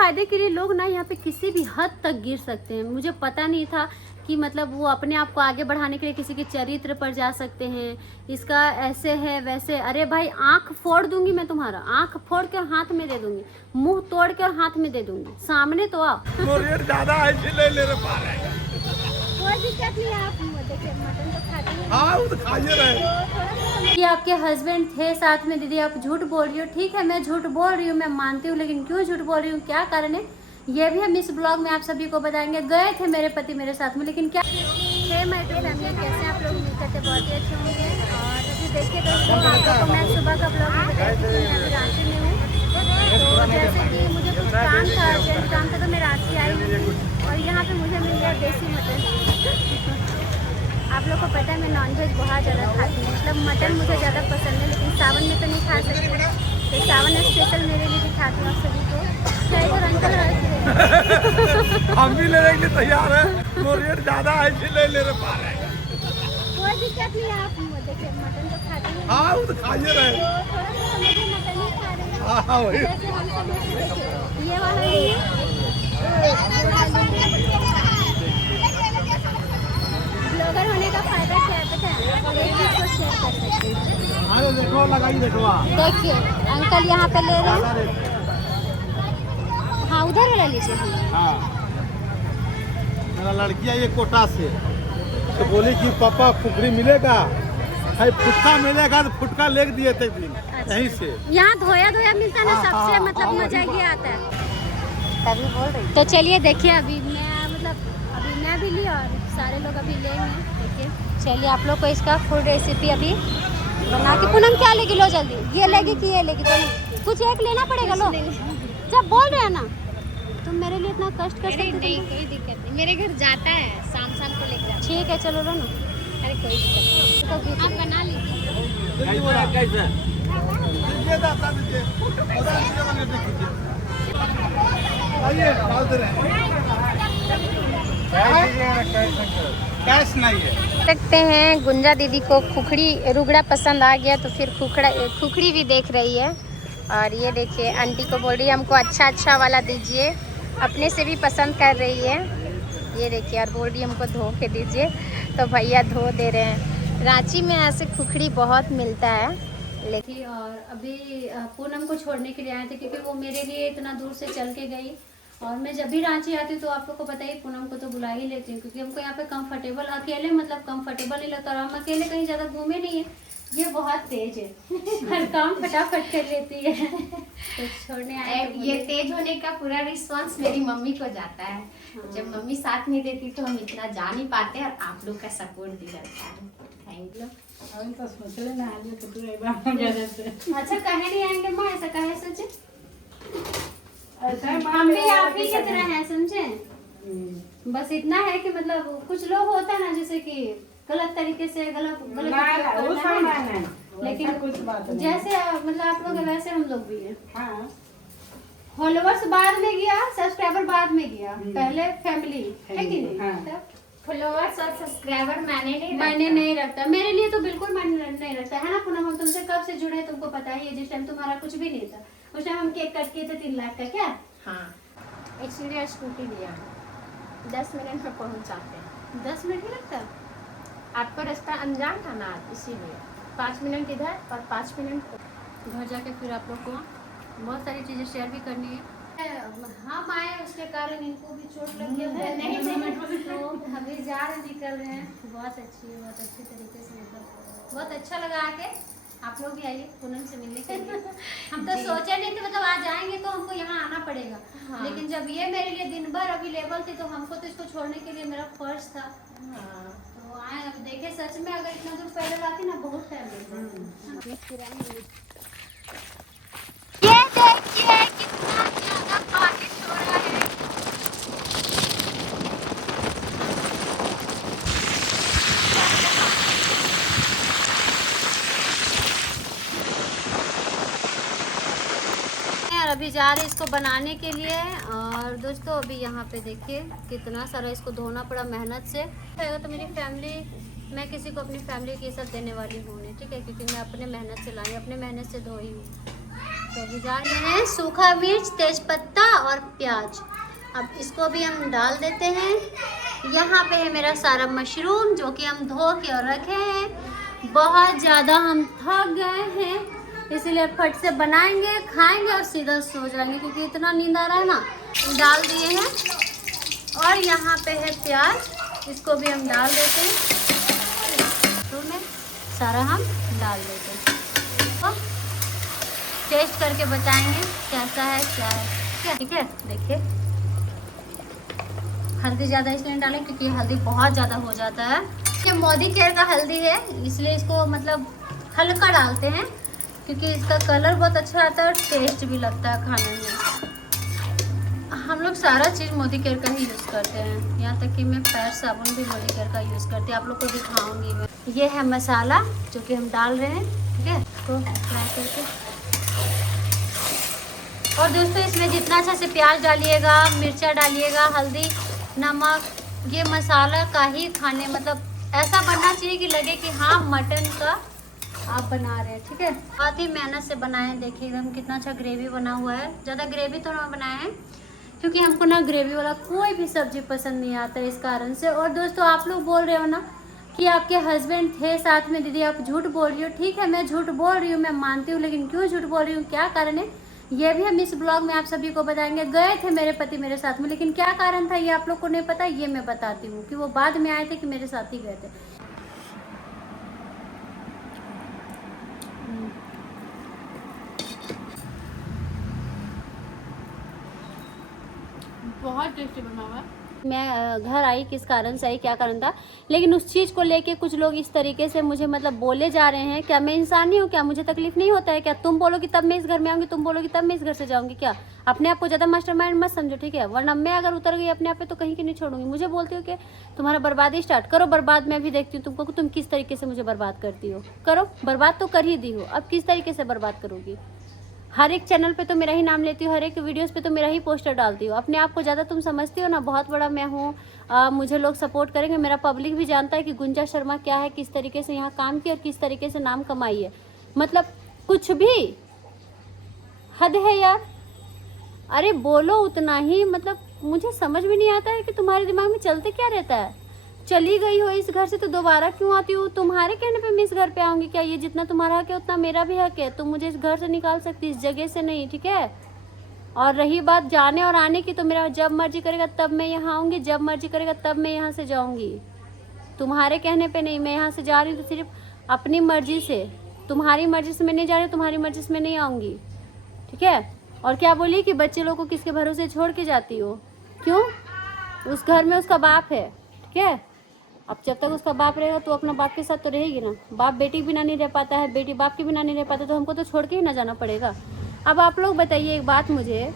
फायदे के लिए लोग ना यहाँ पे किसी भी हद तक गिर सकते हैं। मुझे पता नहीं था कि मतलब वो अपने आप को आगे बढ़ाने के लिए किसी के चरित्र पर जा सकते हैं। इसका ऐसे है वैसे, अरे भाई आंख फोड़ दूंगी मैं, तुम्हारा आंख फोड़ के और हाथ में दे दूंगी, मुंह तोड़ के और हाथ में दे दूंगी, सामने तो आओ। रेट ज्यादा है इसलिए ले पा रहे हैं। कोई दिक्कत नहीं है, आप देखिए मटन तो खाते हैं। हाँ वो तो खाइए रहे। कि आपके हस्बैंड थे साथ में, दीदी आप झूठ बोल रही हो। ठीक है मैं झूठ बोल रही हूँ, मैं मानती हूँ, लेकिन क्यों झूठ बोल रही हूँ, क्या कारण है, ये भी हम इस ब्लॉग में आप सभी को बताएंगे। गए थे मेरे पति मेरे साथ में, लेकिन क्या है माय टू फैमिली, कैसे आप लोग उम्मीद करते बहुत ही अच्छे होंगे। और अभी देखिए दोस्तों, आप लोगों को मैं सुबह का ब्लॉग में बताई थी कि मैं अभी रांची में हूँ। तो जैसे कि मुझे कुछ काम था, अर्जेंट काम था, तो मैं रांची आई हूँ और यहाँ पे मुझे मिल गया देसी मटन। आप लोग को पता है मैं नॉनवेज बहुत ज़्यादा खाती हूँ, मतलब मटन मुझे ज़्यादा पसंद है, लेकिन सावन में तो नहीं खा सकते, तो सावन स्पेशल मेरे लिए भी खाती हूँ आप सभी को। ड्राइवर अंकल हम भी लेने के लिए तैयार है, वो रेट ज्यादा है इसलिए ले पा रहे हैं। कोई दिक्कत नहीं है, आप देखिए मटन तो खाते हैं। हाँ वो तो खाइए रहे। तो थोड़ा सा मुझे मटन ही खा रहे हैं। हाँ वही। जैसे हम सब लोग देखिए ये वाला ब्लॉगर होने का फायदा क्या है पता है, एक चीज को शेयर कर सकते हैं। हाँ देखो लगाई देखो। देखिए अंकल यहाँ पे ले रहे हैं, हाँ उधर ले लीजिए। हाँ मेरा लड़की आई है कोटा से, तो बोली कि पापा खुखरी मिलेगा, भाई फुटका मिलेगा, तो फुटका ले दिए थे दिन यहीं से। यहाँ धोया धोया मिलता है ना, सबसे मतलब मजा ये आता है, तभी बोल रही। तो चलिए देखिए अभी मैं भी ली और सारे लोग अभी लेंगे। देखिए चलिए आप लोग को इसका फुल रेसिपी अभी बना के। पूनम क्या लेगी, लो जल्दी, ये लेगी कि ये लेगी, दोनों कुछ एक लेना पड़ेगा। लो जब बोल रहे हैं ना तुम मेरे लिए इतना कष्ट कर सकते। नहीं कोई दिक्कत नहीं, मेरे घर जाता है शाम शाम को लेकर जाता। ठीक है चलो लो ना, अरे कोई दिक्कत नहीं, आप बना लीजिए। कैश नहीं है। सकते हैं गुंजा दीदी को खुखड़ी रुगड़ा पसंद आ गया, तो फिर खुखड़ी भी देख रही है। और ये देखिए आंटी को बोल रही है हमको अच्छा वाला दीजिए, अपने से भी पसंद कर रही है। ये देखिए और बोल रही है हमको धो के दीजिए, तो भैया धो दे रहे हैं। रांची में ऐसे खुखड़ी बहुत मिलता है, लेकिन और अभी पूनम को छोड़ने के लिए आए थे, क्योंकि वो मेरे लिए इतना दूर से चल के गई। और मैं जब भी रांची आती हूँ तो आप लोग को पता ही, पूनम को तो बुला ही लेती हूँ, क्योंकि हमको यहाँ पे कंफर्टेबल अकेले मतलब कंफर्टेबल नहीं लगता। और हम अकेले कहीं ज़्यादा घूमे नहीं है, ये बहुत तेज है, हर काम फटाफट कर लेती है। तो छोड़ने आए तो ये तेज होने का पूरा रिस्पांस मेरी मम्मी को जाता है। जब मम्मी साथ नहीं देती तो हम इतना जा नहीं पाते, और आप लोग का सपोर्ट भी रहता है। Thank you. अच्छा कहे नहीं आएंगे माँ, ऐसा कहे सोचे, हम भी आप ही की तरह हैं समझे। बस इतना है कि मतलब कुछ लोग होता है ना जैसे कि गलत तरीके से गलत लेकिन जैसे मतलब आप लोग वैसे हम लोग भी हैं। फॉलोवर्स बाद में गया, सब्सक्राइबर बाद में गया, पहले फैमिली है कि नहीं। फॉलोवर्स और सब्सक्राइबर मैंने नहीं रखता, मेरे लिए तो बिल्कुल मैंने नहीं रखता है ना पूनम। हम तुमसे कब से जुड़े तुमको पता ही है, जिस टाइम तुम्हारा कुछ भी नहीं था, उस टाइम हम केक कट किए थे 3 लाख का। क्या हाँ इसलिए स्कूटी लिया, 10 मिनट में पहुंच जाते हैं। 10 मिनट ही लगता, आपका रास्ता अनजान था ना, इसीलिए 5 मिनट इधर और 5 मिनट घर जाके फिर आप लोग को बहुत सारी चीजें शेयर भी करनी है। हम आए उसके कारण इनको भी चोट लग गया है, नहीं तो अभी जा रहे निकल रहे हैं। बहुत अच्छी तरीके से मतलब बहुत अच्छा लगा आके। आप लोग भी आइए पूनम से मिलने के लिए। हम तो सोचे नहीं थे मतलब आज आएंगे तो हमको यहाँ आना पड़ेगा। हाँ। लेकिन जब ये मेरे लिए दिन भर अवेलेबल थी तो हमको तो इसको छोड़ने के लिए मेरा फर्ज था। हाँ। तो आए, अब देखे सच में अगर इतना दूर पैदल आती ना बहुत टाइम लगता। ये देखिए कितना ज्यादा बारिश हो रहा है। अभी जा रहे इसको बनाने के लिए। और दोस्तों अभी यहाँ पे देखिए कितना सारा इसको धोना पड़ा मेहनत से। तो मेरी फैमिली, मैं किसी को अपनी फैमिली की सब देने वाली हूँ, ठीक है, क्योंकि मैं अपने मेहनत से लाई, अपने मेहनत से धोई हूँ। तो अभी डाल रहे हैं सूखा मिर्च, तेज पत्ता और प्याज। अब इसको भी हम डाल देते हैं। यहाँ पे है मेरा सारा मशरूम जो कि हम धो के और रखे हैं। बहुत ज़्यादा हम थक गए हैं, इसलिए फट से बनाएंगे, खाएंगे और सीधा सो जाएंगे क्योंकि इतना नींद आ रहा है ना। डाल दिए हैं। और यहाँ पे है प्याज, इसको भी हम डाल देते हैं। तो में सारा हम डाल देते हैं। तो टेस्ट करके बताएंगे कैसा है, क्या है, क्या ठीक है। देखिए, हल्दी ज़्यादा इसलिए नहीं डालें क्योंकि हल्दी बहुत ज़्यादा हो जाता है। ये मोदी केयर का हल्दी है, इसलिए इसको मतलब हल्का डालते हैं क्योंकि इसका कलर बहुत अच्छा आता है और टेस्ट भी लगता है खाने में। हम लोग सारा चीज़ मोदी केयर का ही यूज़ करते हैं, यहाँ तक कि मैं पैर साबुन भी मोदी केयर का यूज़ करती हूँ। आप लोग को दिखाऊंगी मैं। ये है मसाला जो कि हम डाल रहे हैं, ठीक है। इसको फ्राई करके, और दोस्तों इसमें जितना अच्छा से प्याज डालिएगा, मिर्चा डालिएगा, हल्दी, नमक, ये मसाला का ही खाने मतलब ऐसा बनना चाहिए कि लगे कि हाँ मटन का आप बना रहे हैं, ठीक है। बहुत ही मेहनत से बनाए हैं। देखिए एकदम कितना अच्छा ग्रेवी बना हुआ है। ज़्यादा ग्रेवी तो ना बनाए हैं क्योंकि हमको ना ग्रेवी वाला कोई भी सब्जी पसंद नहीं आता है, इस कारण से। और दोस्तों आप लोग बोल रहे हो ना कि आपके हस्बैंड थे साथ में, दीदी आप झूठ बोल रही हो। ठीक है, मैं झूठ बोल रही हूँ, मैं मानती हूँ, लेकिन क्यों झूठ बोल रही हूँ, क्या कारण है, ये भी हम इस ब्लॉग में आप सभी को बताएंगे। गए थे मेरे पति मेरे साथ में, लेकिन क्या कारण था ये आप लोग को नहीं पता, ये मैं बताती हूँ कि वो बाद में आए थे कि मेरे साथ ही गए थे। बहुत टेस्टी बना हुआ है। मैं घर आई, किस कारण से आई, क्या कारण था, लेकिन उस चीज़ को लेके कुछ लोग इस तरीके से मुझे मतलब बोले जा रहे हैं। क्या मैं इंसान नहीं हूँ? क्या मुझे तकलीफ नहीं होता है? क्या तुम बोलोगी तब मैं इस घर में आऊँगी, तुम बोलोगी तब मैं इस घर से जाऊँगी? क्या अपने आप को ज़्यादा मास्टरमाइंड मत समझो, ठीक है। वरना मैं अगर उतर गई अपने आप पे तो कहीं की नहीं छोड़ूंगी। मुझे बोलती हो कि तुम्हारा बर्बादी स्टार्ट करो, बर्बाद मैं भी देखती हूँ तुमको कि तुम किस तरीके से मुझे बर्बाद करती हो। करो, बर्बाद तो कर ही दी हो, अब किस तरीके से बर्बाद करोगी। हर एक चैनल पे तो मेरा ही नाम लेती हो, हर एक वीडियोस पे तो मेरा ही पोस्टर डालती हो। अपने आप को ज़्यादा तुम समझती हो ना, बहुत बड़ा मैं हूँ, मुझे लोग सपोर्ट करेंगे। मेरा पब्लिक भी जानता है कि गुंजा शर्मा क्या है, किस तरीके से यहाँ काम किया और किस तरीके से नाम कमाई है। मतलब कुछ भी हद है यार। अरे बोलो उतना ही, मतलब मुझे समझ में नहीं आता है कि तुम्हारे दिमाग में चलते क्या रहता है। चली गई हो इस घर से तो दोबारा क्यों आती हो? तुम्हारे कहने पे मैं इस घर पे आऊँगी क्या? ये जितना तुम्हारा हक है उतना मेरा भी हक है। तुम मुझे इस घर से निकाल सकती, इस जगह से नहीं, ठीक है। और रही बात जाने और आने की, तो मेरा जब मर्जी करेगा तब मैं यहाँ आऊँगी, जब मर्जी करेगा तब मैं यहाँ से जाऊँगी। तुम्हारे कहने पे नहीं। मैं यहाँ से जा रही हूँ तो सिर्फ अपनी मर्जी से, तुम्हारी मर्जी से मैं नहीं जा रही, तुम्हारी मर्जी से मैं नहीं आऊँगी, ठीक है। और क्या बोली कि बच्चे लोग को किसके भरोसे छोड़ के जाती हो? क्यों? उस घर में उसका बाप है, ठीक है। अब जब तक उसका बाप रहेगा तो अपना बाप के साथ तो रहेगी ना। बाप बेटी के बिना नहीं रह पाता है, बेटी बाप के बिना नहीं रह पाता, तो हमको तो छोड़ के ही ना जाना पड़ेगा। अब आप लोग बताइए एक बात मुझे,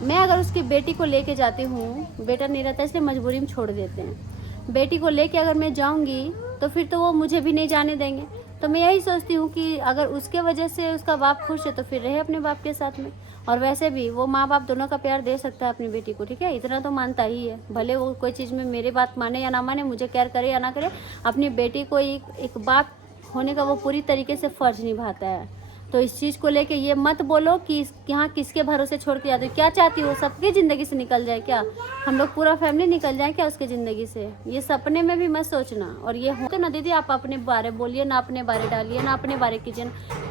मैं अगर उसकी बेटी को लेके जाती हूँ, बेटा नहीं रहता इसलिए मजबूरी में छोड़ देते हैं। बेटी को लेके अगर मैं जाऊँगी तो फिर तो वो मुझे भी नहीं जाने देंगे। तो मैं यही सोचती हूँ कि अगर उसके वजह से उसका बाप खुश है तो फिर रहे अपने बाप के साथ में। और वैसे भी वो माँ बाप दोनों का प्यार दे सकता है अपनी बेटी को, ठीक है। इतना तो मानता ही है, भले वो कोई चीज़ में मेरी बात माने या ना माने, मुझे केयर करे या ना करे, अपनी बेटी को एक बाप होने का वो पूरी तरीके से फ़र्ज निभाता है। तो इस चीज़ को लेके ये मत बोलो कि यहाँ किसके भरोसे छोड़ के जाते हो। क्या चाहती हो? सबकी ज़िंदगी से निकल जाए क्या? हम लोग पूरा फैमिली निकल जाए क्या उसके ज़िंदगी से? ये सपने में भी मत सोचना। और ये हो तो ना दीदी आप अपने बारे बोलिए ना, अपने बारे डालिए ना, अपने बारे कीजिए।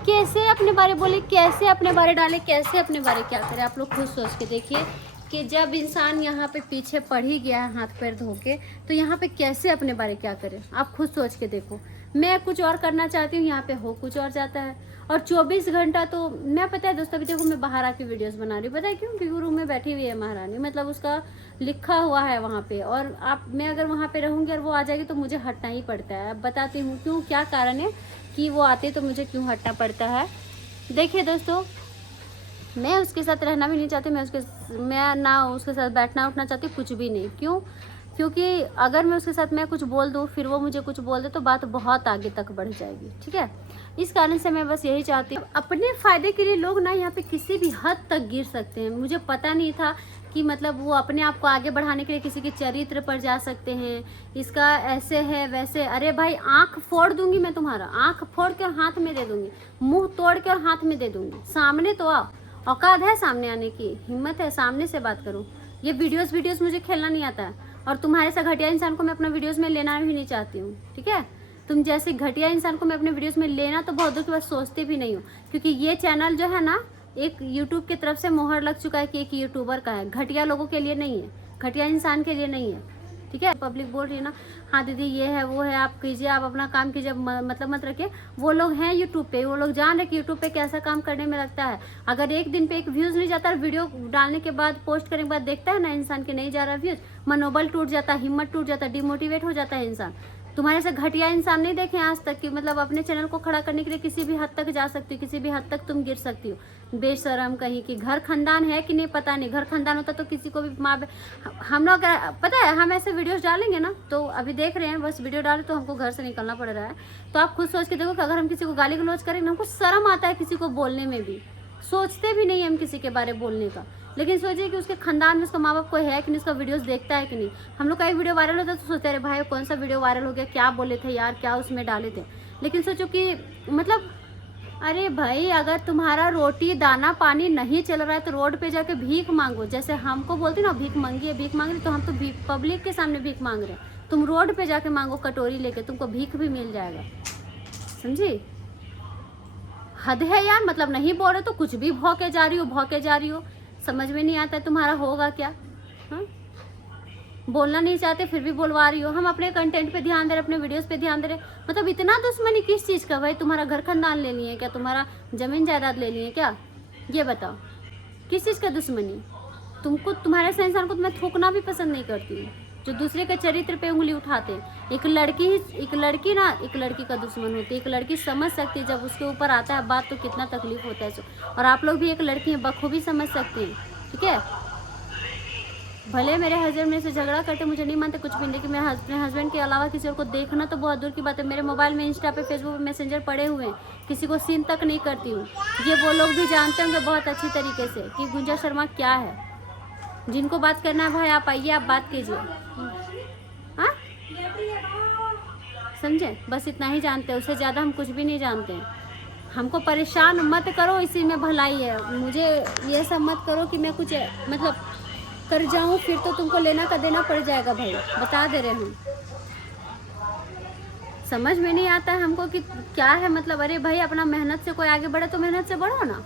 कैसे अपने बारे बोले, कैसे अपने बारे डाले, कैसे अपने बारे क्या करें? आप लोग खुद सोच के देखिए कि जब इंसान यहाँ पे पीछे पड़ ही गया है हाथ पैर धो के, तो यहाँ पे कैसे अपने बारे क्या करें? आप खुद सोच के देखो। मैं कुछ और करना चाहती हूँ, यहाँ पे हो कुछ और जाता है। और 24 घंटा तो मैं, पता है दोस्तों, अभी देखो मैं बाहर आके वीडियोस बना रही हूँ। पता है क्यों? क्योंकि रूम में बैठी हुई है महारानी, मतलब उसका लिखा हुआ है वहाँ पे। और मैं अगर वहाँ पे रहूँगी और वो आ जाएगी तो मुझे हटना ही पड़ता है। अब बताती हूँ क्यों, क्या कारण है कि वो आते तो मुझे क्यों हटना पड़ता है। देखिए दोस्तों, मैं उसके साथ रहना भी नहीं चाहती, मैं ना उसके साथ बैठना उठना चाहती, कुछ भी नहीं। क्यों? क्योंकि अगर मैं उसके साथ मैं कुछ बोल दूँ फिर वो मुझे कुछ बोल दे तो बात बहुत आगे तक बढ़ जाएगी, ठीक है। इस कारण से मैं बस यही चाहती हूँ, अपने फ़ायदे के लिए लोग ना यहाँ पे किसी भी हद तक गिर सकते हैं। मुझे पता नहीं था कि मतलब वो अपने आप को आगे बढ़ाने के लिए किसी के चरित्र पर जा सकते हैं, इसका ऐसे है वैसे। अरे भाई आँख फोड़ दूंगी मैं तुम्हारा, आँख फोड़ के और हाथ में दे दूंगी, मुंह तोड़ के और हाथ में दे दूंगी। सामने तो आओ, औकात है सामने आने की, हिम्मत है सामने से बात करो। ये वीडियोस मुझे खेलना नहीं आता है, और तुम्हारे से घटिया इंसान को मैं अपना वीडियोस में लेना भी नहीं चाहती हूँ, ठीक है। तुम जैसे घटिया इंसान को मैं अपने वीडियोस में लेना तो बहुत दूर की बात सोचती भी नहीं हूँ, क्योंकि ये चैनल जो है ना एक यूट्यूब की तरफ से मोहर लग चुका है कि एक यूट्यूबर का है, घटिया लोगों के लिए नहीं है, घटिया इंसान के लिए नहीं है, ठीक है। पब्लिक बोल रही है ना, हाँ दीदी ये है वो है, आप कीजिए, आप अपना काम कीजिए, मतलब मत रखिए। वो लोग हैं यूट्यूब पे, वो लोग जान रहे कि यूट्यूब पे कैसा काम करने में लगता है। अगर एक दिन पे एक व्यूज़ नहीं जाता, वीडियो डालने के बाद पोस्ट करने के बाद देखता है ना इंसान के नहीं जा रहा व्यूज़, मनोबल टूट जाता है, हिम्मत टूट जाता है, डिमोटिवेट हो जाता है इंसान। तुम्हारे से घटिया इंसान नहीं देखे आज तक कि मतलब अपने चैनल को खड़ा करने के लिए किसी भी हद तक जा सकती हो, किसी भी हद तक तुम गिर सकती हो। बेशरम कहीं कि घर खानदान है कि नहीं पता नहीं, घर खानदान होता तो किसी को भी माँ हम लोग पता है, हम ऐसे वीडियोस डालेंगे ना, तो अभी देख रहे हैं बस वीडियो डाले तो हमको घर से निकलना पड़ रहा है। तो आप खुद सोच के देखो कि अगर हम किसी को गाली गलौज करेंगे ना, हमको शर्म आता है किसी को बोलने में भी, सोचते भी नहीं हम किसी के बारे में बोलने का। लेकिन सोचिए कि उसके खानदान में उसका माँ बाप कोई है कि नहीं, उसका वीडियोस देखता है कि नहीं। हम लोग का एक वीडियो वायरल होता है तो सोचते अरे भाई कौन सा वीडियो वायरल हो गया, क्या बोले थे यार, क्या उसमें डाले थे। लेकिन सोचो कि मतलब अरे भाई अगर तुम्हारा रोटी दाना पानी नहीं चल रहा है तो रोड पे जाके भीख मांगो। जैसे हमको बोलती ना भीख मांगी है, भीख मांग रही, तो हम तो पब्लिक के सामने भीख मांग रहे हैं। तुम रोड पे जाके मांगो कटोरी लेके, तुमको भीख भी मिल जाएगा, समझी। हद है यार, मतलब नहीं बोल रहे तो कुछ भी भौके जा रही हो, समझ में नहीं आता तुम्हारा होगा क्या। हाँ बोलना नहीं चाहते फिर भी बोलवा रही हो। हम अपने कंटेंट पे ध्यान दे रहे, अपने वीडियोस पे ध्यान दे रहे, मतलब इतना दुश्मनी किस चीज़ का भाई। तुम्हारा घर खानदान ले लिए क्या, तुम्हारा जमीन जायदाद ले लिए क्या, ये बताओ किस चीज़ का दुश्मनी। तुमको तुम्हारे से इंसान को तो मैं थूकना भी पसंद नहीं करती हूँ, जो दूसरे के चरित्र पे उंगली उठाते हैं। एक लड़की का दुश्मन होती है। एक लड़की समझ सकती है जब उसके ऊपर आता है बात तो कितना तकलीफ होता है। और आप लोग भी एक लड़की हैं, बखूबी समझ सकती हैं, ठीक है। भले मेरे हस्बैंड मेरे से झगड़ा करते, मुझे नहीं मानते कुछ भी, लेकिन मेरे अपने हस्बैंड के अलावा किसी और को देखना तो बहुत दूर की बात है। मेरे मोबाइल में इंस्टा पे फेसबुक पे मैसेंजर पड़े हुए हैं, किसी को सीन तक नहीं करती हूँ। ये वो लोग भी जानते होंगे बहुत अच्छी तरीके से कि गुंजा शर्मा क्या है। जिनको बात करना है भाई आप आइए, आप बात कीजिए, हाँ समझे। बस इतना ही जानते हैं, उससे ज़्यादा हम कुछ भी नहीं जानते हैं। हमको परेशान मत करो, इसी में भलाई है। मुझे ये सब मत करो कि मैं कुछ मतलब कर जाऊं, फिर तो तुमको लेना का देना पड़ जाएगा भाई, बता दे रहे हम। समझ में नहीं आता है हमको कि क्या है मतलब। अरे भाई अपना मेहनत से कोई आगे बढ़े तो मेहनत से बढ़ो ना।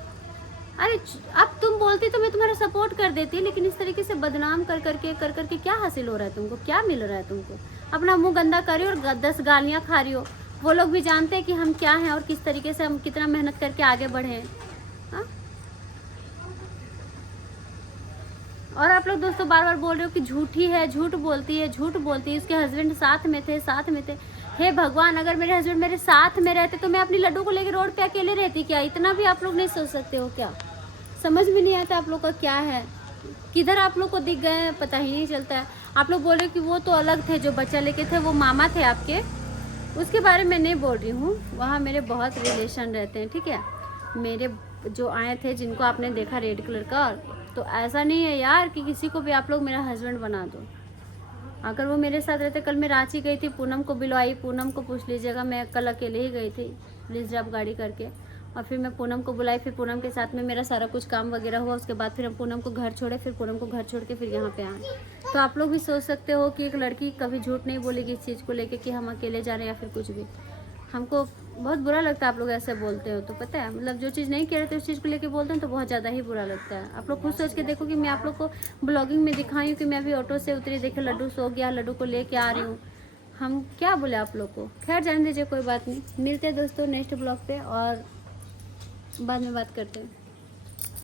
अरे अब तुम बोलती तो मैं तुम्हारा सपोर्ट कर देती, लेकिन इस तरीके से बदनाम कर करके क्या हासिल हो रहा है तुमको, क्या मिल रहा है तुमको। अपना मुंह गंदा कर रही हो और 10 गालियाँ खा रही हो। वो लोग भी जानते हैं कि हम क्या हैं और किस तरीके से हम कितना मेहनत करके आगे बढ़े हैं। हाँ और आप लोग दोस्तों बार बार बोल रहे हो कि झूठी है, झूठ बोलती है। उसके हस्बैंड साथ में थे। हे भगवान, अगर मेरे हस्बैंड मेरे साथ में रहते तो मैं अपनी लड्डू को लेकर रोड पे अकेले रहती क्या। इतना भी आप लोग नहीं सोच सकते हो क्या। समझ में नहीं आता आप लोग का क्या है, किधर आप लोग को दिख गए हैं पता ही नहीं चलता है। आप लोग बोल रहे हो कि वो तो अलग थे, जो बच्चा लेके थे वो मामा थे आपके, उसके बारे में नहीं बोल रही हूँ। वहाँ मेरे बहुत रिलेशन रहते हैं, ठीक है। मेरे जो आए थे जिनको आपने देखा रेड कलर का, तो ऐसा नहीं है यार कि किसी को भी आप लोग मेरा हस्बैंड बना दो। अगर वो मेरे साथ रहते, कल मैं रांची गई थी, पूनम को बुलवाई, पूनम को पूछ लीजिएगा, मैं कल अकेले ही गई थी रिजर्व गाड़ी करके, और फिर मैं पूनम को बुलाई, फिर पूनम के साथ में मेरा सारा कुछ काम वगैरह हुआ। उसके बाद फिर हम पूनम को घर छोड़े, फिर पूनम को घर छोड़ के फिर यहाँ पे आए। तो आप लोग भी सोच सकते हो कि एक लड़की कभी झूठ नहीं बोलेगी इस चीज़ को लेके कि हम अकेले जा रहे हैं या फिर कुछ भी। हमको बहुत बुरा लगता है आप लोग ऐसे बोलते हो, तो पता है मतलब जो चीज़ नहीं कह रहे थे उस चीज़ को लेके बोलते हैं तो बहुत ज़्यादा ही बुरा लगता है। आप लोग खुद सोच के देखो कि मैं आप लोग को ब्लॉगिंग में दिखाई हूँ कि मैं अभी ऑटो से उतरी, देखे लड्डू सो गया, लड्डू को लेके आ रही हूँ। हम क्या बोले आप लोग को। खैर जान दीजिए, कोई बात नहीं। मिलते हैं दोस्तों नेक्स्ट ब्लॉग पे और बाद में बात करते हैं।